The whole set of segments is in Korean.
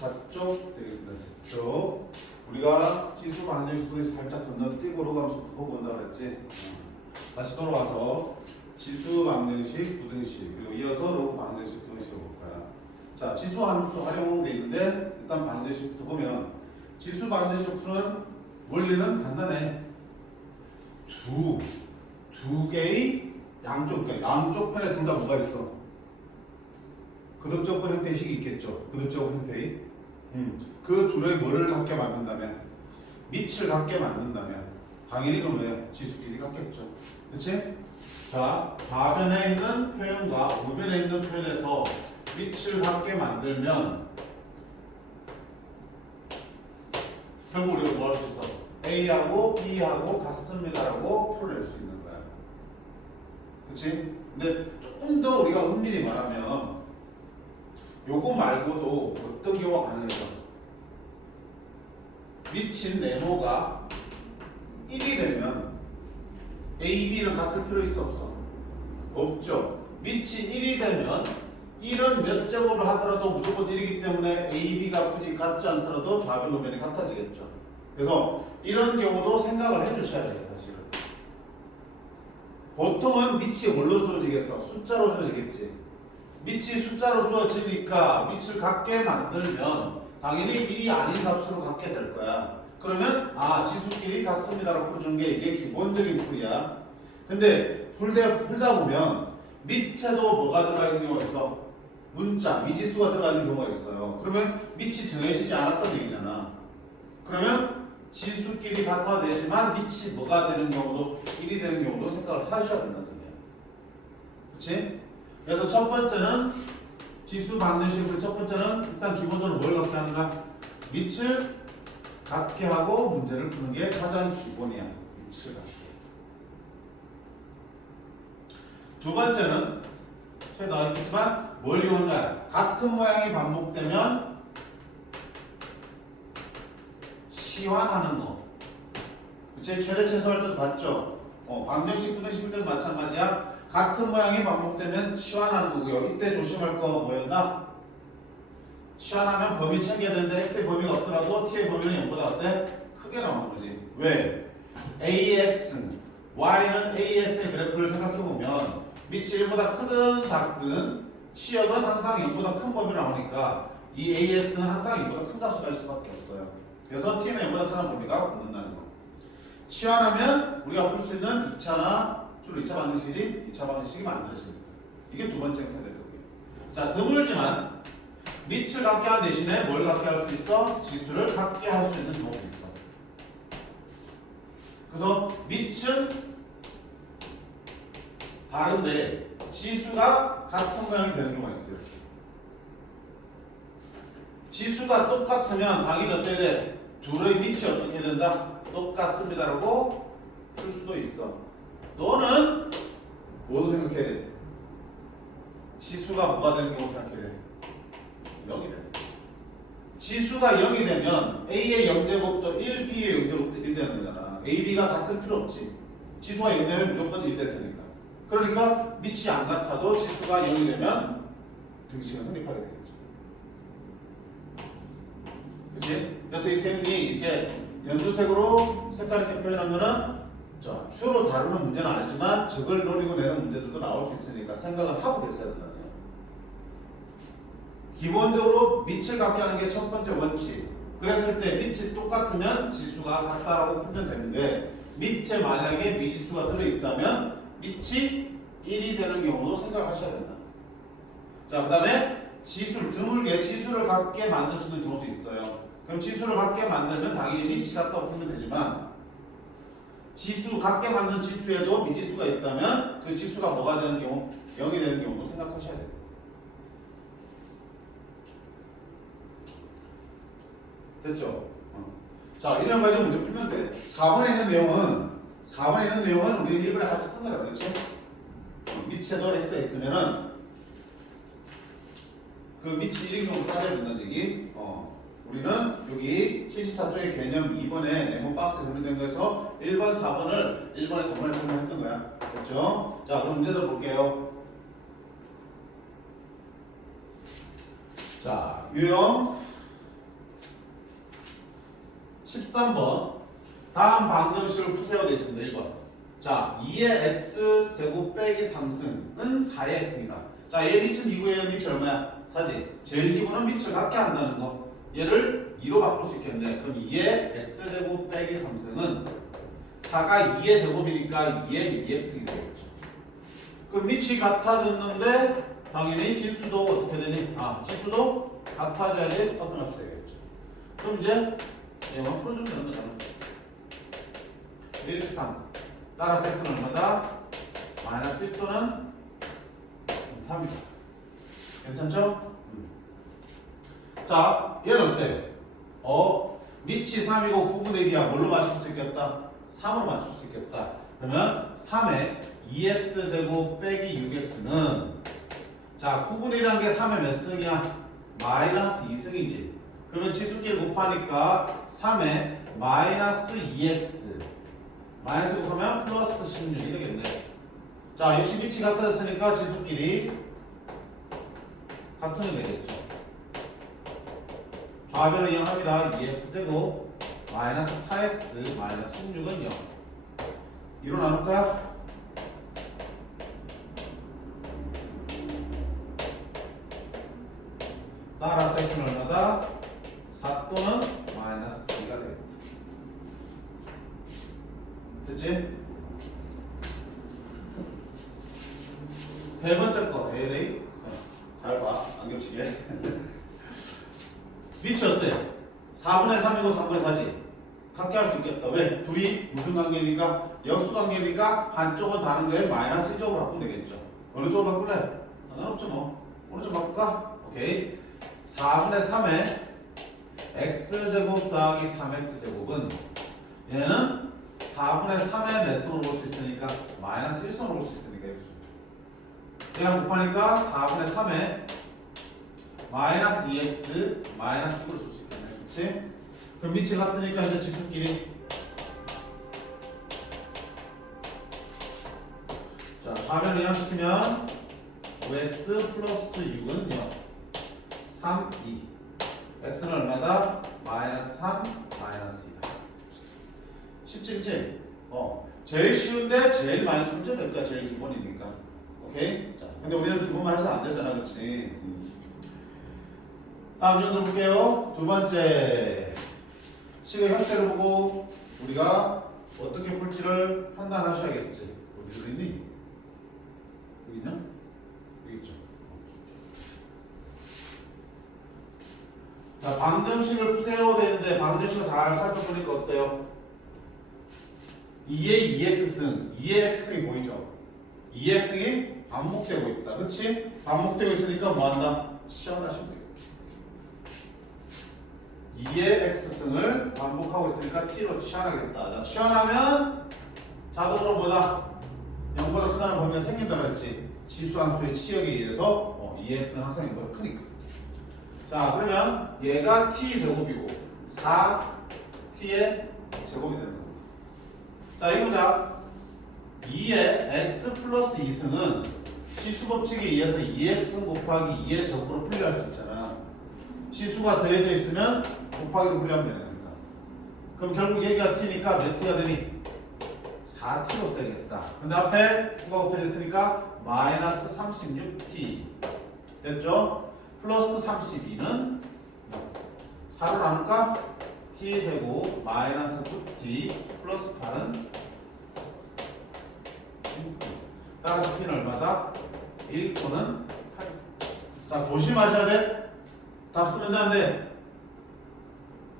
74쪽 되겠습니다. 4쪽. 우리가 지수 방정식분에서 살짝 건너뛰고 가면서 뽑아본다 그랬지. 어. 다시 돌아와서 지수 방정식, 부등식 그리고 이어서 로그 방정식, 부등식을 볼 거야. 자, 지수 함수 활용돼 있는데 일단 방정식부터 보면 지수 방정식을 푸는 원리는 간단해. 두, 두 개의 양쪽, 그러니까 양쪽 편에 둘 다 뭐가 있어? 그듭적 형태식이 있겠죠. 그듭적 형태의. 음. 그 둘의 뭐를 갖게 만든다면 밑을 갖게 만든다면 당연히 그럼 왜 지수끼리 같겠죠. 그렇지? 자 좌변에 있는 표현과 우변에 있는 표현에서 밑을 갖게 만들면 결국 우리가 뭐 할 수 있어? A하고 B하고 같습니다라고 풀어낼 수 있는 거야. 그렇지? 근데 조금 더 우리가 엄밀히 말하면 요거 말고도 어떤 경우가 가능해서 미친 네모가 1이 되면 A, B는 같을 필요 있어 없어? 없죠. 밑이 1이 되면 1은 몇 제곱을 하더라도 무조건 1이기 때문에 A, B가 굳이 같지 않더라도 좌변 우변이 같아지겠죠. 그래서 이런 경우도 생각을 해주셔야 돼요, 사실은. 보통은 밑이 뭘로 주어지겠어? 숫자로 주어지겠지. 밑이 숫자로 주어지니까 밑을 갖게 만들면 당연히 1이 아닌 값으로 갖게 될 거야. 그러면 아 지수끼리 같습니다라고 풀어주는 게 이게 기본적인 풀이야. 근데 풀다, 풀다 보면 밑에도 뭐가 들어가 있는 경우가 있어? 문자, 미지수가 들어가 있는 경우가 있어요. 그러면 밑이 정해지지 않았던 얘기잖아. 그러면 지수끼리 같아내지만 밑이 뭐가 되는 경우도 1이 되는 경우도 생각을 하셔야 된다는 거야. 그치? 그래서 첫 번째는 지수 방정식으로 첫 번째는 일단 기본적으로 뭘 갖게 하는가? 밑을 갖게 하고 문제를 푸는 게 가장 기본이야. 밑을 갖게. 두 번째는 제가 나와 있겠지만 뭘 이용한가? 같은 모양이 반복되면 치환하는 거. 그치? 최대 최소할 때도 봤죠? 어, 방정식, 분해식 때도 마찬가지야. 같은 모양이 반복되면 치환하는 거고요. 이때 조심할 거 뭐였나? 치환하면 범위 챙겨야 되는데 x의 범위가 없더라도 t의 범위는 0보다 어때? 크게 나오는 거지. 왜? ax, y는 ax의 그래프를 생각해 보면 밑이 1보다 크든 작든 치역은 항상 0보다 큰 범위로 나오니까 이 ax는 항상 0보다 큰 값을 갈 수밖에 없어요. 그래서 t는 0보다 큰 범위가 붙는다는 거. 치환하면 우리가 풀 수 있는 2차나 주로 2차 방정식이지 2차 방정식이 만들어집니다. 이게 두 번째 형태 될 거고요. 자 드물지만 밑을 갖게 한 대신에 뭘 갖게 할 수 있어? 지수를 갖게 할 수 있는 경우도 있어. 그래서 밑은 다른데 지수가 같은 모양이 되는 경우가 있어요. 지수가 똑같으면 당연히 어떻게 돼? 둘의 밑이 어떻게 된다? 똑같습니다라고 쓸 수도 있어. 또는 뭐도 생각해야 돼? 지수가 뭐가 되는 경우 생각해야 돼? 0이 돼. 지수가 0이 되면 A의 0제곱도 1, B의 0제곱도 1 되는 거잖아. A, B가 같을 필요 없지. 지수가 0 되면 무조건 1 될 테니까. 그러니까 밑이 안 같아도 지수가 0이 되면 등식은 성립하게 되겠죠. 그치? 그래서 이 셈이 이렇게 연두색으로 색깔 있게 표현한 거는 자, 주로 다루는 문제는 아니지만 적을 노리고 내는 문제들도 나올 수 있으니까 생각을 하고 계셔야 된다는 거예요. 기본적으로 밑을 갖게 하는 게 첫 번째 원칙. 그랬을 때 밑이 똑같으면 지수가 같다라고 풀면 되는데 밑에 만약에 미지수가 들어있다면 밑이 1이 되는 경우도 생각하셔야 된다. 자, 그 다음에 지수를 드물게 지수를 갖게 만들 수 있는 경우도 있어요. 그럼 지수를 갖게 만들면 당연히 밑이 같다고 풀면 되지만 지수 갖게 만든 지수에도 미지수가 있다면 그 지수가 뭐가 되는 경우 0이 되는 경우도 생각하셔야 돼요. 됐죠? 어. 자, 이런 가지고 문제 풀면 돼. 4번에 있는 내용은 4번에 있는 내용은 우리 1번에 같이 쓴 거야. 그렇지? 어, 밑에도 x가 있으면은 그 밑이 1인 경우 따져야 된다는 얘기. 어. 우리는 여기 74쪽의 개념 2번에 네모 박스에 정리된 거에서 1번, 4번을 1번에 4번에 설명했던 거야. 그렇죠? 자, 그럼 문제들 볼게요. 자, 유형 13번 다음 방정식을 푸세요 돼 있습니다. 1번. 자, 2의 x 제곱 빼기 3승은 4의 x입니다. 자, 얘 밑은 2고얘 밑이 얼마야? 4지. 제일 기본은 밑을 갖게 한다는 거. 얘를 2로 바꿀 수 있겠네. 그럼 2의 x 제곱 빼기 3승은 4가 2의 제곱이니까 2의 2x이 되겠죠. 그럼 밑이 같아졌는데 당연히 지수도 어떻게 되니? 아, 지수도 같아져야지 커트너스 되겠죠. 그럼 이제 얘만 풀어주면 되는 거잖아. 1, 3. 따라서 x는 얼마다? 마이너스 1 또는 3이다. 괜찮죠? 음. 자, 얘는 어때? 어, 밑이 3이고 9분의 1이야. 뭘로 맞출 수 있겠다? 3으로 맞출 수 있겠다. 그러면 3에 2x 제곱 빼기 6x는 자, 9분의 1한 게 3의 몇 승이야? 마이너스 2승이지. 그러면 지수끼리 곱하니까 3에 마이너스 2x 마이너스 곱하면 플러스 16이 되겠네. 자, 역시 밑이 같아졌으니까 지수끼리 같은 게 되겠죠. 좌변을 이용합니다. 2x 제곱 마이너스 4x 마이너스 16은 0. 2로 나눌까? 따라서 x는 얼마다? 4 또는 마이너스 2가 되겠다. 됐지? 세 번째 거 LA 잘 봐. 안 겹치게. 밑이 어때? 4분의 3이고 3분의 4지? 같게 할 수 있겠다. 왜? 둘이 무슨 관계니까? 역수 관계니까 한쪽은 다른 거에 마이너스 1쪽으로 바꾸면 되겠죠. 어느 쪽으로 바꿀래? 상관없죠 뭐. 어느 쪽 바꿀까? 오케이. 4분의 3에 x제곱 더하기 3x제곱은 얘는 4분의 3의 몇 승으로 볼 수 있으니까 마이너스 1승으로 볼 수 있으니까 x수 얘랑 곱하니까 4분의 3에 마이너스 2x 마이너스 9를 쓸 수 있겠네 그치? 그럼 밑이 같으니까 이제 지수끼리 자 좌변을 이항시키면 5x 플러스 6은 0 3, 2 x는 얼마다? 마이너스 3, 마이너스 2다 쉽지 그치? 어 제일 쉬운데 제일 많이 출제될까 제일 기본이니까 오케이? 자 근데 우리는 기본만 해서 안 되잖아 그치? 음. 다음 정도 볼게요 두 번째 식의 형태를 보고 우리가 어떻게 풀지를 판단하셔야겠지 어디 있니? 여기 있나? 여기 있죠 자, 방정식을 푸세요 되는데 방정식을 잘 살펴보니까 어때요? 2의 2x승, 2의 x승이 보이죠? 2x승이 반복되고 있다. 그치? 반복되고 있으니까 뭐한다? 돼요. 2의 x승을 반복하고 있으니까 t로 치환하겠다. 자, 치환하면 자동으로 뭐다? 0보다 크다는 범위가 생긴다 그랬지? 지수 함수의 치역에 의해서 어, 2x는 항상 0보다 크니까. 자 그러면 얘가 t 제곱이고 4t의 제곱이 되는 겁니다. 자 이거 보자. 2의 x 플러스 2승은 지수 법칙에 의해서 2x 곱하기 2의 적으로 분리할 수 있잖아. 지수가 더해져 있으면 곱하기로 분리하면 되는 거니까. 그럼 결국 얘가 t니까 몇 t가 되니? 4t로 써야겠다. 근데 앞에 누가 곱해졌으니까 마이너스 36t 됐죠? 플러스 32는 4로 나눌까? t 되고 마이너스 9t 플러스 8은 6t 따라서 t는 얼마다? 1 또는 8. 자 조심하셔야 돼. 답 쓰면 안 돼.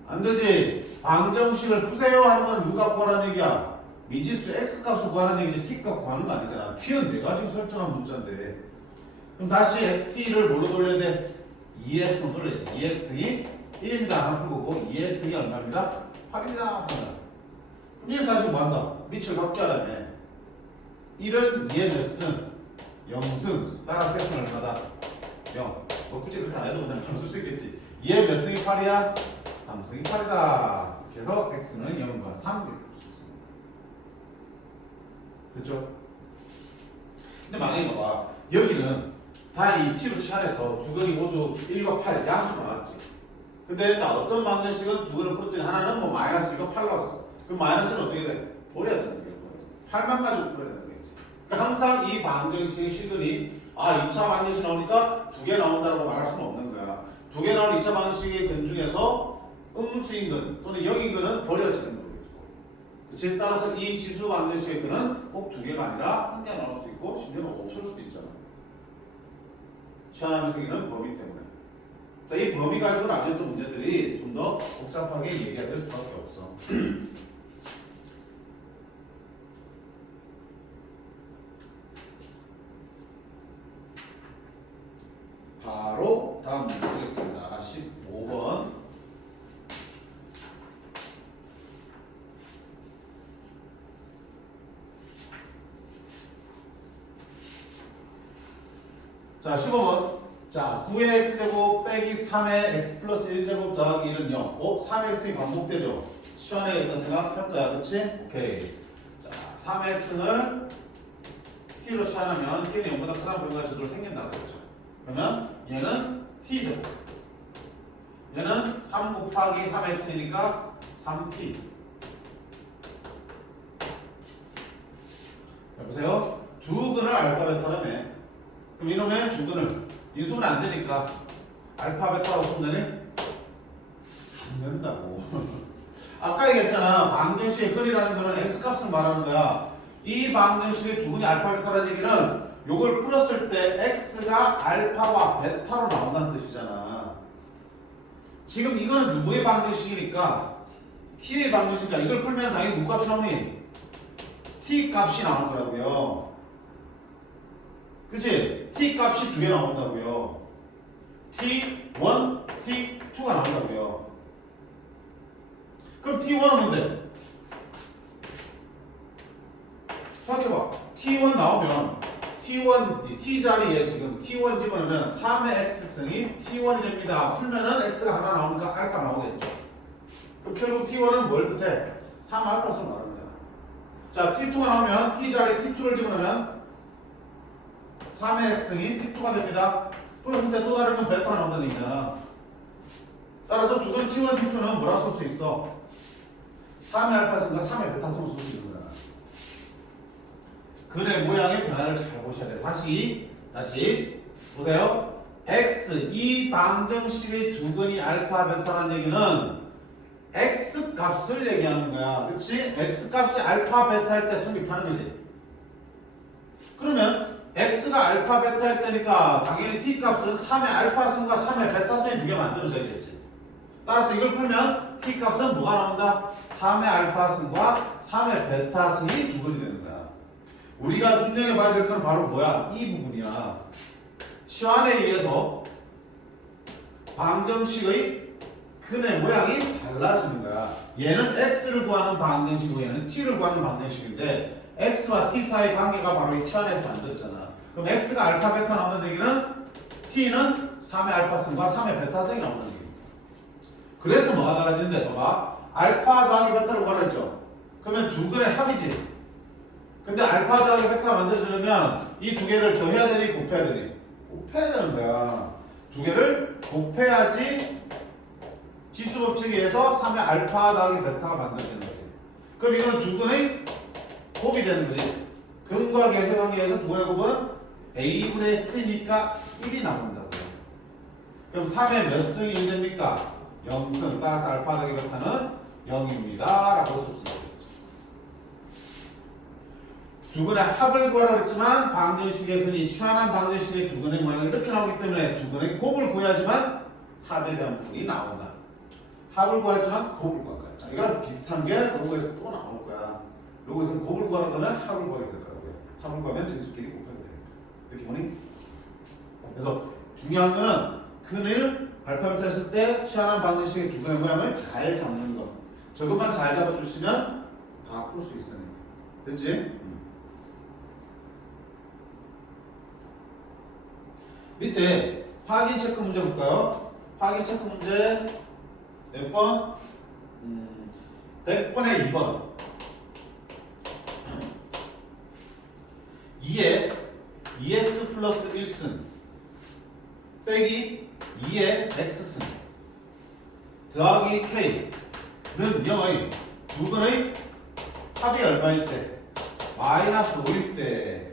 안 되지. 방정식을 푸세요 하는 건 누가 구하라는 얘기야? 미지수 x 값을 구하는 얘기지 t 값 구하는 거 아니잖아. t는 내가 지금 설정한 문자인데. 그럼 다시 t를 뭘로 돌려야 돼? 2x 돌려야지. 2x이 1입니다. 하나 풀고 2x이 얼마입니다? 8입니다. 8. 그럼 여기서 다시 뭐 한다? 밑을 하라며. 1은 2의 몇 승? 0승. 따라서 x는 얼마다? 0. 뭐 굳이 그렇게 안 해도 그냥 바로 쓸수 있겠지. 2의 몇 승이 8이야? 3승이 8이다. 그래서 x는 0과 3 이렇게 볼수 있습니다. 됐죠? 근데 만약에 봐봐. 여기는 다 이 t로 치환해서 두 건이 모두 1과 8 양수가 나왔지. 근데 자 어떤 방정식은 두 개를 풀었더니 하나는 뭐 마이너스니까 8 나왔어. 그럼 마이너스는 어떻게 돼? 버려야 되는 거예요. 8만 가지고 풀어야 되는 거겠지. 그러니까 항상 이 방정식의 식은이 아 2차 방정식 나오니까 두 개 나온다고 말할 수는 없는 거야. 두 개 나온 2차 방정식의 근 중에서 음수인 근 또는 영인 근은 버려지는 거겠고. 그치? 따라서 이 지수 방정식의 근은 꼭 두 개가 아니라 한개 나올 수도 있고 심지어는 없을 수도 있잖아. 시한하면 생기는 범위 때문에. 자, 이 범위 가지고 나중에 또 문제들이 좀 더 복잡하게 얘기가 될 수밖에 없어. 바로 다음 문제 드리겠습니다. 15번. 자, 15번. 자, 9의 x제곱 빼기 3의 x 플러스 1제곱 더하기 1은 0. 어? 3x이 반복되죠? 시간에 있는 생각 할 거야. 그치? 오케이. 자, 3x를 t로 취하면 t는 0보다 크다는 변화가 저절로 생긴다고 그랬죠. 그러면 얘는 t죠. 얘는 3 곱하기 3x니까 3t. 여보세요? 두 근을 알파 베타라며. 그럼 이놈의 두 근을 인수는 안 되니까 알파 베타로 보면 되니? 안 된다고. 아까 얘기했잖아. 방정식의 근이라는 거는 x 값을 말하는 거야. 이 방정식의 두 근이 알파 베타라는 얘기는 요걸 풀었을 때 x가 알파와 베타로 나온다는 뜻이잖아. 지금 이거는 누구의 방정식이니까 t의 방정식이니까 이걸 풀면 당연히 누구 값이 나오니? t 값이 나오는 거라고요. 그치? t 값이 두 개 나온다고요. T1, t2가 나온다고요. 그럼 t1은 뭔데? 생각해봐. t1 나오면 t1, t 자리에 지금 t1 집어넣으면 3의 x승이 t1이 됩니다. 풀면은 x가 하나 나오니까 알파 나오겠죠. 그럼 결국 t1은 뭘 뜻해? 3알파승 말하는 거야. 자, t2가 나오면 t 자리에 t2를 집어넣으면 3의 x승이 t2가 됩니다. 때또 다른 건 베타가 나온다는 얘기잖아. 따라서 두근 t1, t2는 뭐라 쓸 수 있어? 3의 알파승과 3의 베타승을 쓸수 있는 거야. 근의 모양의 변화를 잘 보셔야 돼요. 다시, 다시 보세요. x 이 방정식의 두 근이 알파 베타라는 얘기는 x 값을 얘기하는 거야. 그렇지? x 값이 알파 베타일 때 성립하는 거지. 그러면 x가 알파 베타일 때니까 당연히 t 값은 3의 알파 승과 3의 베타 승이 두 개 만들어져야겠지. 따라서 이걸 풀면 t 값은 뭐가 나온다? 3의 알파 승과 3의 베타 승이 두 근이 되는 거야. 우리가 눈여겨 봐야 될 건 바로 뭐야? 이 부분이야. 시환에 의해서 방정식의 근의 모양이 달라지는 거야. 얘는 x를 구하는 방정식이고 얘는 t를 구하는 방정식인데 x와 t 사이 관계가 바로 이 치환에서 만들었잖아. 그럼 x가 알파 베타 나오는 얘기는 t는 3의 알파승과 3의 베타승이 나오는 얘기. 그래서 뭐가 달라지는데 봐봐. 알파 더하기 베타를 구하라 했죠. 그러면 두 근의 합이지. 근데 알파 더하기 베타 만들어지려면 이 두 개를 더해야 되니 곱해야 되니? 곱해야 되는 거야. 두 개를 곱해야지 지수 법칙에 의해서 3의 알파 더하기 베타가 만들어지는 거지. 그럼 이거는 두 근의 곱이 되는 거지. 근과 계수 관계에서 두 근의 곱은 a분의 c니까 1이 나온다고요. 그럼 3의 몇 승이 됩니까? 0승. 따라서 알파 더하기 베타는 0입니다. 라고 쓸 수 있겠죠. 두 근의 합을 구하라고 했지만 방정식의 근이 취한한 방정식의 두 근의 모양이 이렇게 나오기 때문에 두 근의 곱을 구해야지만 합에 대한 부분이 나온다. 합을 구하지만 곱을 구할 거야. 자, 이거랑 비슷한 게 로그에서 또 나올 거야. 로그에서 곱을 구하라 그러면 합을 구하게 될 거라고요. 합을 구하면 진수끼리 되니까. 이렇게 보니? 그래서 중요한 거는 근을 발표를 했을 때 취한한 방정식의 두 근의 모양을 잘 잡는 거. 저것만 잘 잡아주시면 다 풀 수 있으니까. 됐지? 음. 밑에 확인 체크 문제 볼까요? 확인 체크 문제 몇 번? 음, 100번에 2번. 2에 2x 플러스 1승 빼기 2의 x승 더하기 K는 0의 두 근의 합이 얼마일 때? 마이너스 5일 때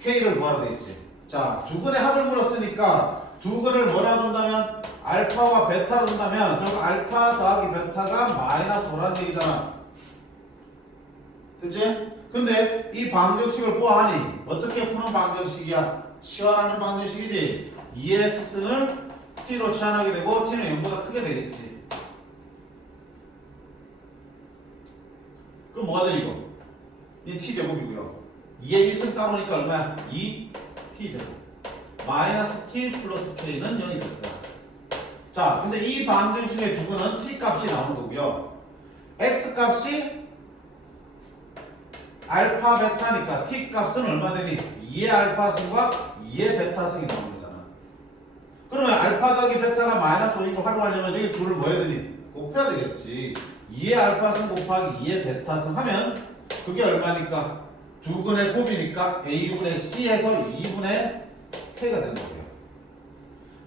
K를 구하라 돼 있지. 자, 두 근의 합을 물었으니까 두 근을 뭐라 본다면 알파와 베타로 본다면 결국 알파 더하기 베타가 마이너스 5라는 얘기잖아. 됐지? 근데 이 방정식을 보아하니 어떻게 푸는 방정식이야? 치환하는 방정식이지. 2의 x승을 t로 치환하게 되고 t는 0보다 크게 되겠지. 그럼 뭐가 되리고? 이 t제곱이고요. 2의 1승 따로니까 얼마야? 2 t제곱. 마이너스 t 플러스 k는 0이 될 거야. 자, 근데 이 방정식의 두 근은 t 값이 나오는 거고요. x 값이 알파 베타니까 t 값은 얼마 되니? 2의 알파 승과 2의 베타 승이 나오는 거잖아. 그러면 알파 더하기 베타가 마이너스 5이고 활용하려면 여기 둘을 뭐 해야 되니? 곱해야 되겠지. 2의 알파 승 곱하기 2의 베타 승 하면 그게 얼마니까? 두 근의 곱이니까 a분의 c에서 2분의 k가 되는 거예요.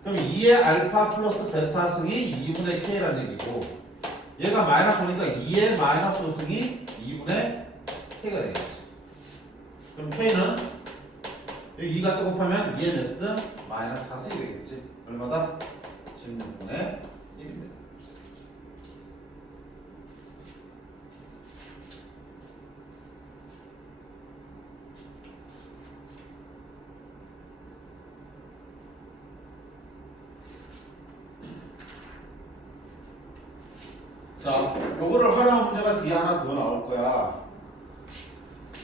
그럼 2의 알파 플러스 베타 승이 2분의 k라는 얘기고 얘가 마이너스 5니까 2의 마이너스 5승이 2분의 k가 되겠지. 그럼 k는 여기 2가 또 곱하면 2의 x 마이너스 4승이 되겠지. 얼마다? 16분의 1입니다. 자, 요거를 활용한 문제가 뒤에 하나 더 나올 거야.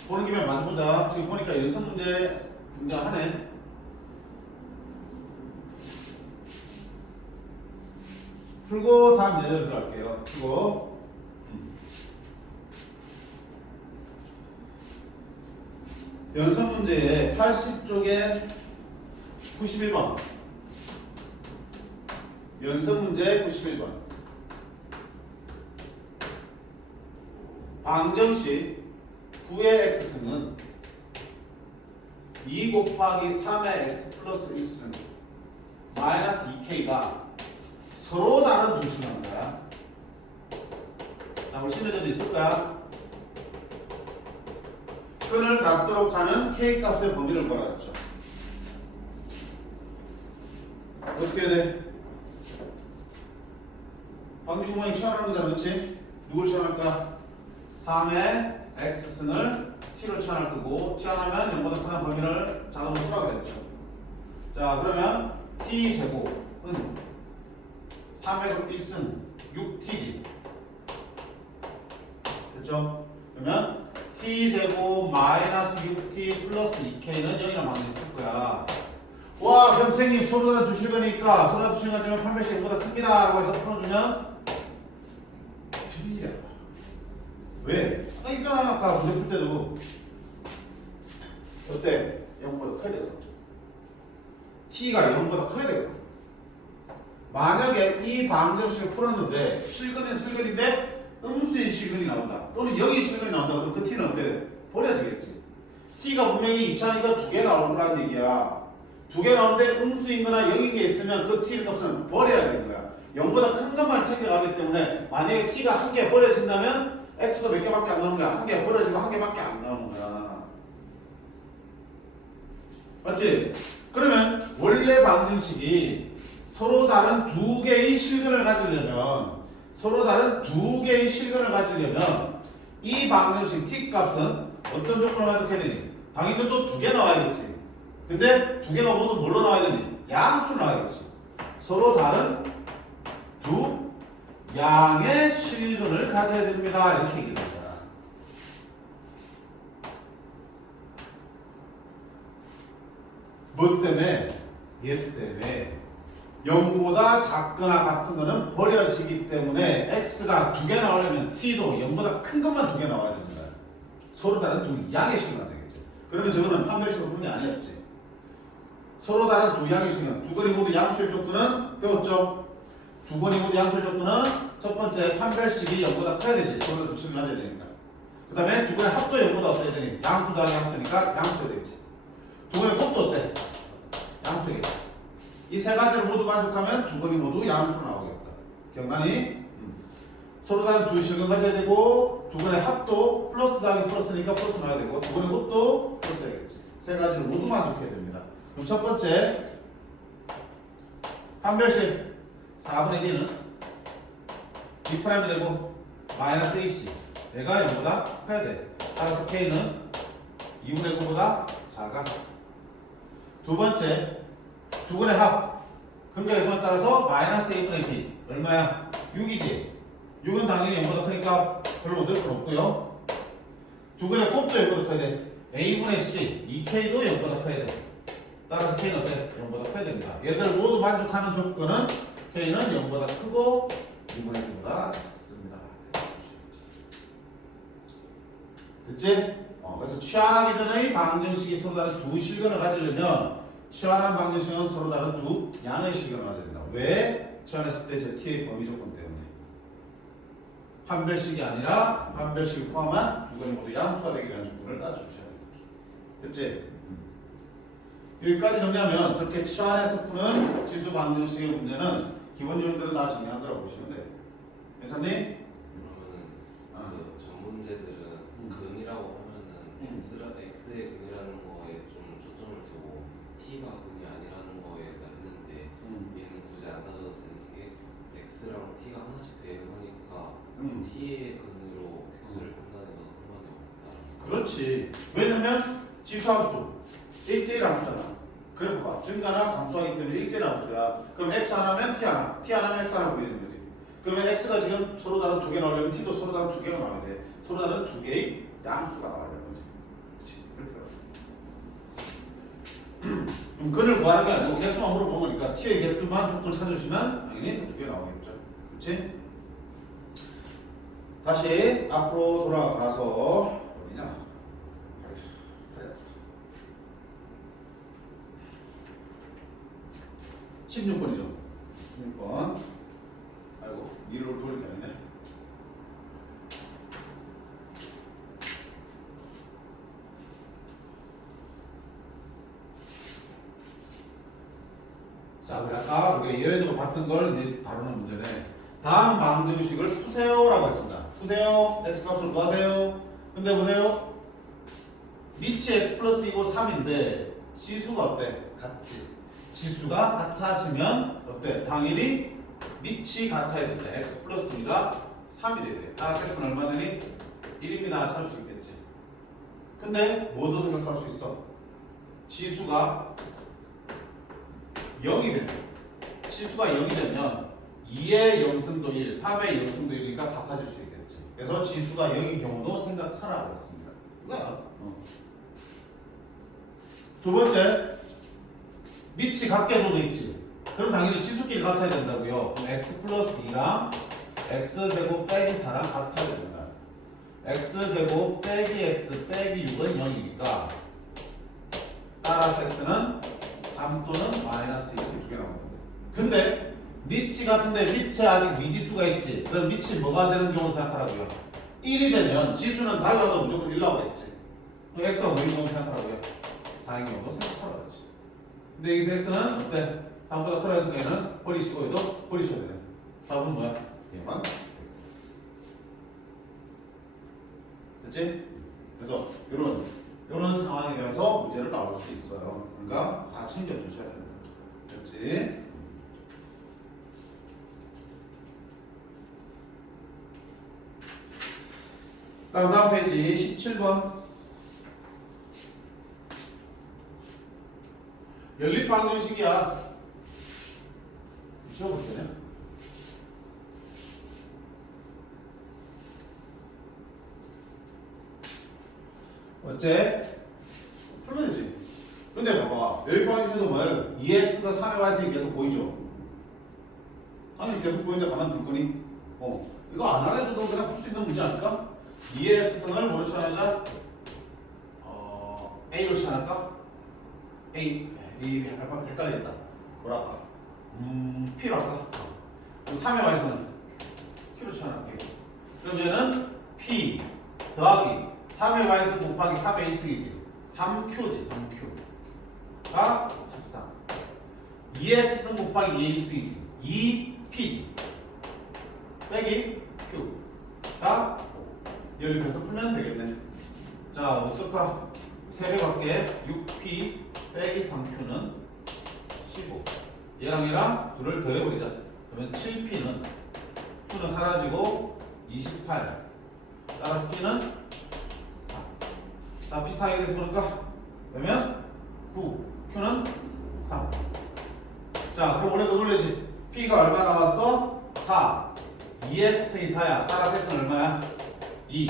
보는 김에 만보자. 지금 보니까 연습 문제 등장하네. 풀고 다음 예제로 들어갈게요. 풀고. 연습 문제의 80쪽에 91번. 연습 문제 91번. 방정식 9의 x승은 2 곱하기 3의 x 플러스 1승 마이너스 2k가 서로 다른 두 수라는 거야. 자, 우리 신뢰자도 있을 거야. 끈을 갖도록 하는 k 값의 범위를 그랬죠? 어떻게 해야 돼? 모양이 치환하는 거잖아, 그렇지? 누굴 치환할까? 3의 x승을 t로 치환할 거고 치환하면 0보다 크는 범위를 자동으로 수라고 그랬죠. 자 그러면 t 제곱은 3의 곱 1승 6t지. 됐죠? 그러면 t 제곱 마이너스 6t 플러스 2k는 0이라는 방정이 뜰 거야. 와 그럼 선생님 소로다 두실 거니까 소로다 두실 거면 판별식 0보다 큽니다 라고 해서 풀어주면 틀려. 왜? 아 있잖아. 아까 문제 풀 때도. 어때? 0보다 커야 되거든. T가 0보다 커야 되거든. 만약에 이 방정식을 풀었는데 실근은 실근인데 음수인 실근이 나온다. 또는 여기 실근이 나온다. 그럼 그 t는 어때? 버려지겠지. T가 분명히 2차니까 두 개 나올 거라는 얘기야. 두 개 나오는데 음수인 거나 여기 게 있으면 그 t 값은 버려야 되는 거야. 0보다 큰 것만 챙겨가기 때문에 만약에 t가 한 개 버려진다면 x가 몇 개밖에 안 나오는 거야. 한 개 버려지고 한 개밖에 안 나오는 거야. 맞지? 그러면 원래 방정식이 서로 다른 두 개의 실근을 가지려면 서로 다른 두 개의 실근을 가지려면 이 방정식 t 값은 어떤 조건을 만족해야 되니? 당연히 또 두 개 나와야겠지. 근데 두 개가 모두 뭘로 나와야 되니? 양수로 나와야겠지. 서로 다른 두 양의 실근을 가져야 됩니다. 이렇게 하잖아. 뭐 때문에? 얘 때문에 0보다 작거나 같은 거는 버려지기 때문에 x가 두 개 나오려면 t도 0보다 큰 것만 두 개 나와야 됩니다. 서로 다른 두 양의 실근을 되겠죠. 그러면 저거는 판별식으로 게 아니었지. 서로 다른 두 양의 실근, 두 모두 양수의 조건은 배웠죠? 두 번이 모두 양수의 조건은 첫 번째 판별식이 0보다 커야 되지. 서로 두 식을 가져야 되니까. 그 다음에 두 번의 합도 0보다 어때야 되니? 양수 더하기 양수니까 양수가 되겠지. 두 번의 곱도 어때? 양수겠지. 이 세 가지를 모두 만족하면 두 번이 모두 양수로 나오겠다. 경관이 서로 다른 두 실근 가져야 되고 두 근의 합도 플러스 더하기 플러스니까 플러스 넣어야 되고 두 근의 곱도 플러스 해야겠지. 세 가지를 모두 만족해야 됩니다. 그럼 첫 번째 판별식 4분의 D는 B 프라임 되고 마이너스 AC 얘가 0보다 커야 돼. 따라서 K는 2분의 9보다 작아. 두 번째 두 근의 합 근각의 수에 따라서 마이너스 2분의 B 얼마야? 6이지. 6은 당연히 0보다 크니까 별로 못될 건 없고요. 두 근의 곱도 0보다 커야 돼. A분의 C, 2K도 0보다 커야 돼. 따라서 K는 어때? 0보다 커야 됩니다. 얘들 모두 만족하는 조건은 K는 0보다 크고 2분의 9보다 작습니다. 됐지? 어, 그래서 취한하기 전의 방정식이 서로 다른 두 실근을 가지려면 취한한 방정식은 서로 다른 두 양의 실근을 가져야 된다. 왜? 취한했을 때제 t의 범위 조건 때문에. 판별식이 아니라 판별식을 포함한 두 가지 모두 양수가 되기 위한 조건을 따져주셔야 된다. 됐지? 여기까지 정리하면 저렇게 취한해서 푸는 지수 방정식의 문제는 기본 요령대로 다 정리한 거라고 보시면 돼요. 괜찮니? 그러면은 아. 그 전 문제들은 음. 근이라고 하면은 음. x라 x의 근이라는 거에 좀 초점을 두고 t가 근이 아니라는 거에 했는데 얘는 굳이 안 따져도 되는 게 x랑 t가 하나씩 대응하니까 음. t의 근으로 x를 판단해도 상관이 없다. 그렇지. 왜냐면 지수함수 1대1 함수잖아. 그래프 봐. 증가나 감소하기 때문에 1대1 함수야. 그럼 x 하나면 t 하나, t 하나면 x 하나 보이는 거지. 그러면 x가 지금 서로 다른 두 개 나오려면 t도 서로 다른 두 개가 나와야 돼. 서로 다른 두 개의 양수가 나와야 되는 거지. 그렇지. 그렇게 되는 그럼 근을 구하는 게 아니고 개수만 물어본 거니까 t의 개수만 조건 찾아주시면 당연히 두 개 나오겠죠. 그렇지? 다시 앞으로 돌아가서 어디냐? 16번이죠. 16번. 아이고, 니로 돌릴 게 아니네. 자, 우리 아까 우리가 예외적으로 봤던 걸 다루는 문제네. 다음 방정식을 푸세요라고 했습니다. 푸세요. x 값을 구하세요. 근데 보세요. 밑이 x 플러스 2고 3인데 지수가 어때? 같지. 지수가 같아지면 어때? 당연히 밑이 같아야 된다. x 플러스 2가 3이 돼야 돼. 따라서 x는 얼마 되니? 1입니다. 찾을 수 있겠지. 근데 뭐도 생각할 수 있어? 지수가 0이 되면 지수가 0이 되면 2의 0승도 1, 3의 0승도 1이니까 같아질 수 있겠지. 그래서 지수가 0인 경우도 생각하라고 했습니다. 이거야. 어. 두 번째, 밑이 같게 줘져 있지. 그럼 당연히 지수끼리 같아야 된다고요. 그럼 x 플러스 2랑 x 제곱 빼기 4랑 같아야 됩니다. x 제곱 빼기 x 빼기 6은 0이니까 따라서 x는 3 또는 마이너스 2 이렇게 두개 나옵니다. 근데 밑이 같은데 밑에 아직 미지수가 있지. 그럼 밑이 뭐가 되는 경우 생각하라고요. 1이 되면 지수는 달라도 무조건 1 나오겠지. 그럼 x가 뭐인 경우 생각하라고요. 4인 경우도 생각하라고 했지. 근데 여기서 x는 어때? 3보다 커야 해서 얘는 버리시고 얘도 버리셔야 돼. 답은 뭐야? 얘만. 됐지? 그래서 이런 이런 상황에 대해서 문제를 나올 수 있어요. 그러니까 다 챙겨 두셔야 됩니다. 됐지? 다음 다음 페이지 17번. 연립 방정식이야. 지워볼게요. 어째? 풀면 되지. 근데 봐봐. 여기 빠지셔도 뭐예요? 2x가 3의 y승이 계속 보이죠? 당연히 계속 보이는데 가만 둘 거니? 어. 이거 안 알려줘도 그냥 풀 수 있는 문제 아닐까? 2의 x승을 뭐로 치환하자? 어, a로 치환할까? a, a, 약간 헷갈리겠다. 뭐랄까? 음, p로 할까? 그럼 3의 y승은 p로 치환할게. 그럼 얘는 p 더하기 3의 y승 곱하기 3의 1승이지. 3q지, 3q가 13. 2x승 곱하기 2x승이지. 2p지. 빼기 q. 자, 연립해서 풀면 되겠네. 자, 어떨까? 세배 밖에 6p 빼기 3q는 15. 얘랑 얘랑 둘을 더해버리자. 그러면 7p는 q는 사라지고 28. 따라서 p는 4. 자, p 사이에 대해서 보니까 그러면 9, q는 3. 자, 그럼 원래도 원래지. p가 얼마 나왔어? 4. 2x이 4야. 따라서 x는 얼마야? 2.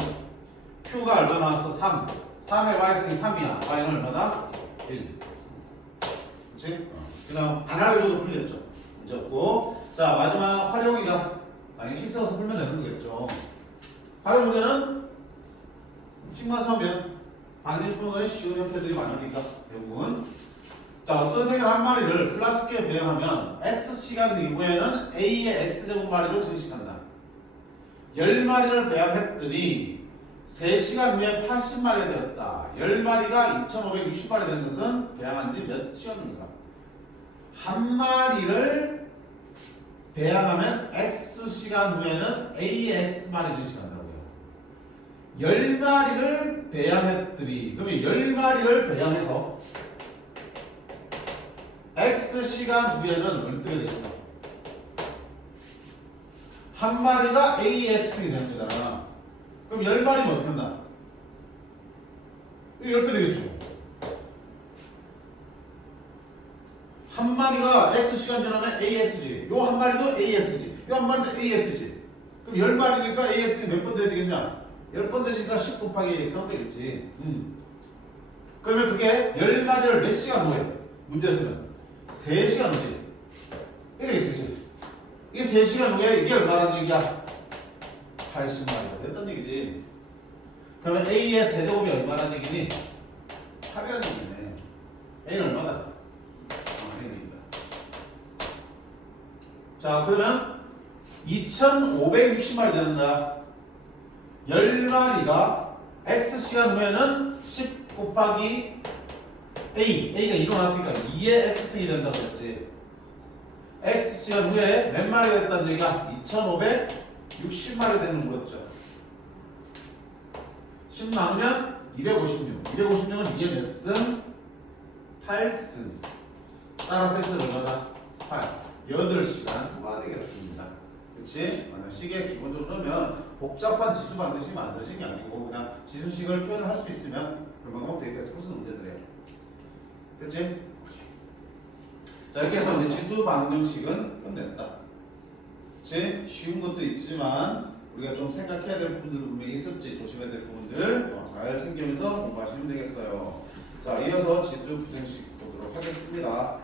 q가 얼마 나왔어? 3. 3의 y승이 3이야. y는 얼마다? 1. 그치? 그 다음 안 알려줘도 풀렸죠. 문제 없고. 자, 마지막 활용이다. 아니, 식서서 풀면 되는 거겠죠. 활용 문제는 식만 서면 방정식분의 쉬운 형태들이 많으니까 대부분. 자, 어떤 색을 한 마리를 플라스틱에 배양하면 x 시간 이후에는 a의 x 제곱 마리로 증식한다. 10마리를 배양했더니 3시간 후에 80마리가 되었다. 10마리가 2560마리 되는 것은 배양한 지 몇 시간입니까? 한 마리를 배양하면 x 시간 후에는 a의 x 마리 증식한다고요. 10마리를 배양했더니 그러면 10마리를 배양해서 x 시간 후에는 어떻게 되겠어? 한 마리가 AX이 거잖아. 그럼 열 마리면 어떻게 한다? 이거 10배 되겠죠? 한 마리가 X 시간 지나면 AX지. 요한 마리도 AX지. 요한 마리도 AX지. 그럼 열 마리니까 AX가 몇 번 되지겠냐? 열번 되니까 10 곱하기 AX 하면 되겠지. 음. 그러면 그게 열 마리를 몇 시간 후에? 문제에서는 3시간 후지. 이러겠지, 그치? 이게 3시간 후에 이게 얼마라는 얘기야? 80마리가 됐다는 얘기지. 그러면 A의 세제곱이 얼마라는 얘기니? 8이라는 얘기네. A는 얼마다? 어, A는 이다. 자, 그러면 2560마리 되는 거야. 10마리가 X 시간 후에는 10 곱하기 A. A가 일어났으니까 2의 X승이 된다고 했지. X 시간 후에 몇 마리 됐다는 얘기야? 2560 마리 되는 거였죠. 10 나누면 256. 256은 2의 몇 승? 8승. 따라서 X는 얼마다? 8. 8시간 후가 되겠습니다. 그치? 시계 기본적으로 넣으면 복잡한 지수 반드시 만드시는 게 아니고 그냥 지수식을 표현을 할 수 있으면 금방 되겠어. 무슨 문제들이에요. 그치? 자 이렇게 해서 이제 지수 방정식은 끝냈다. 그치? 쉬운 것도 있지만 우리가 좀 생각해야 될 부분들도 분명히 있었지 조심해야 될 부분들 어, 잘 챙기면서 공부하시면 되겠어요. 자 이어서 지수 부등식 보도록 하겠습니다.